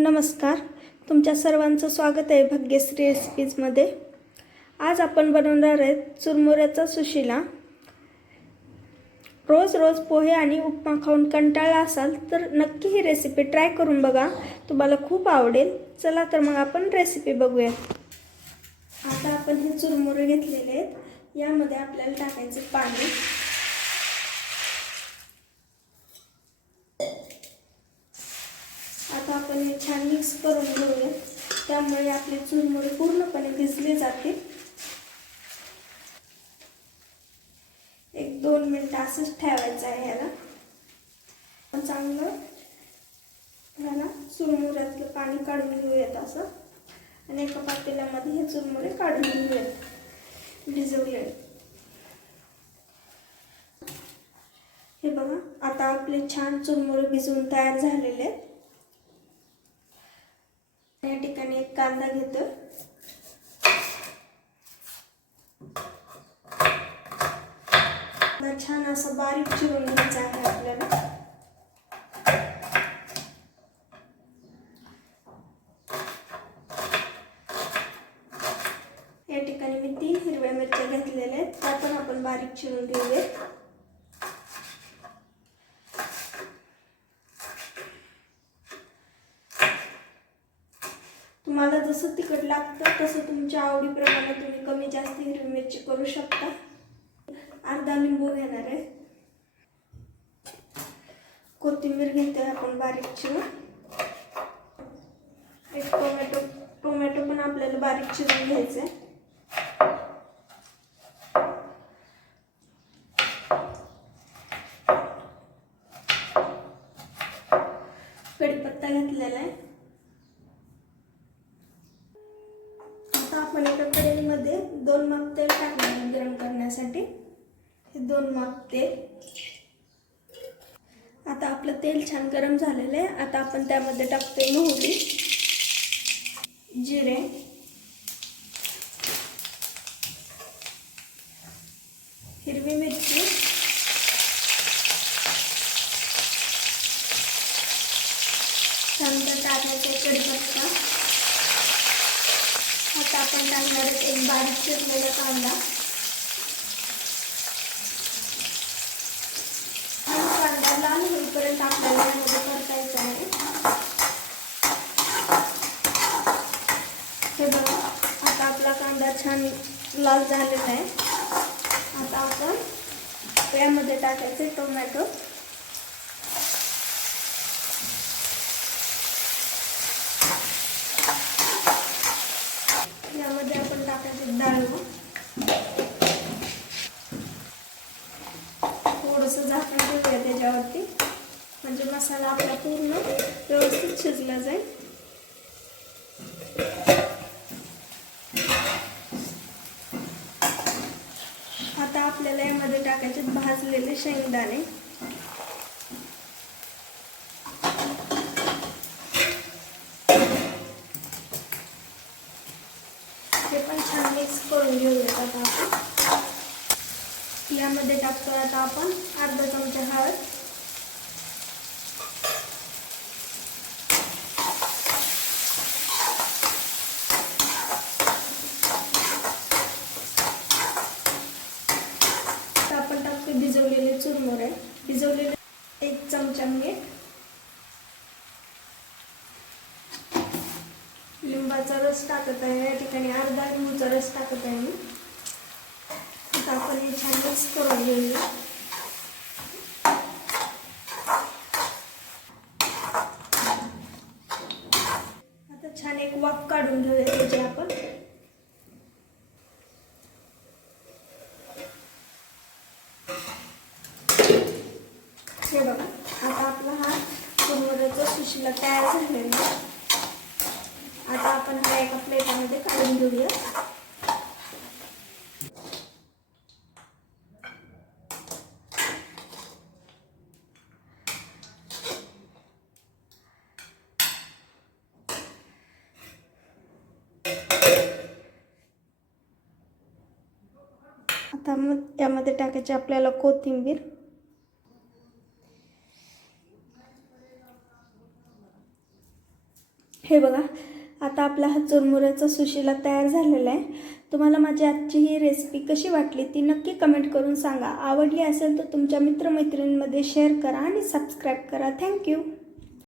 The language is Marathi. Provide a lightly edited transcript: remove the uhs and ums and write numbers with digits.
नमस्कार, तुमच्या सर्वांचं स्वागत आहे भाग्यश्री रेसिपीजमध्ये। आज आपण बनवणार आहे चुरमुऱ्याचा सुशिला। रोज रोज पोहे आणि उपमा खाऊन कंटाळला असाल तर नक्की ही रेसिपी ट्राय करून बघा, तुम्हाला खूप आवडेल। चला तर मग आपण रेसिपी बघूया। आता आपण हे चुरमुरे घेतलेले आहेत, यामध्ये आपल्याला टाकायचे पाणी। आता आपण हे छान मिक्स करून घेऊया, त्यामुळे आपले चुरमुरे पूर्णपणे भिजले जातील। 1-2 मिनिट असंच ठेवायचं आहे याला। पण चांगलं ह्याला चुरमुऱ्यातलं पाणी काढून घेऊयात असं, आणि एका पातेल्यामध्ये हे चुरमुरे काढून घेऊयात भिजवले। हे बघा, आता आपले छान चुरमुरे भिजवून तयार झालेले आहेत। या ठिकाणी एक कांदा घेतो, छान असं बारीक चिरून घ्यायचा आहे आपल्याला। या ठिकाणी मी 3 हिरव्या मिरच्या घेतलेल्या आहेत, त्या पण आपण बारीक चिरून घेऊया। तुम्हाला जसं तिखट लागतं तसं तुमच्या आवडीप्रमाणे तुम्ही कमी जास्त हिरवी मिरची करू शकता। अर्धा लिंबू घेणार आहे, कोथिंबीर घेतोय आपण बारीक चिरून। एक टोमॅटो पण आपल्याला बारीक चिरून घ्यायचं आहे। कढीपत्ता घेतलेला आहे। आता आपण एका कढईमध्ये 2 माप तेल टाकणार आहे गरम करण्यासाठी। हे 2 माप तेल। आता आपलं तेल छान गरम झालेलं आहे। आता आपण त्यामध्ये टाकतोय मोहरी, जिरे, हिरवी मिरची, त्यानंतर टाकायचा कढीपत्ता। आता आपण टाकणार आहे एक बारीक चिरलेला कांदा। कांदा लाल होईपर्यंत आपल्याला यामध्ये परतायचा आहे। हे बघा, आता आपला कांदा छान लाल झालेला आहे। आता आपण यामध्ये टाकायचे टोमॅटो, यामध्ये आपण टाकायचे डाळिंब, थोडंसं झाकण ठेवूया त्याच्यावरती, म्हणजे मसाला आपला पूर्ण व्यवस्थित शिजला जाईल। आता आपल्याला यामध्ये टाकायचे भाजलेले शेंगदाणे। हे पण छान मिक्स करून घेऊयात। आता आपण यामध्ये टाकतोय आता आपण अर्धा चमचा हळद, आता आपण टाकतोय भिजवलेले चुरमुरे, भिजवलेले 1 चमचा मीठ, लिंबाचा रस टाकत आहे। या ठिकाणी अर्धा लिंबूचा रस टाकत आहे मी। आता आपण हे छान मिक्स करून घेऊया। आता छान एक वाफ काढून घेऊया त्याची आपण। हे बघा, आता आपला हा चुरमुऱ्याचा सुशिला तयार झालेला आहे। आता आपण हा एका प्लेटामध्ये काढून घेऊया। आता मग यामध्ये टाकायची आपल्याला कोथिंबीर, हे बघा, आता आपला हा चुरमुऱ्याचा सुशिला तयार झालेला आहे. तुम्हाला माझी आजची ही रेसिपी कशी वाटली ती नक्की कमेंट करून सांगा. आवडली असेल तर तुमच्या मित्रमैत्रिणींमध्ये शेअर करा आणि सबस्क्राईब करा. थँक्यू.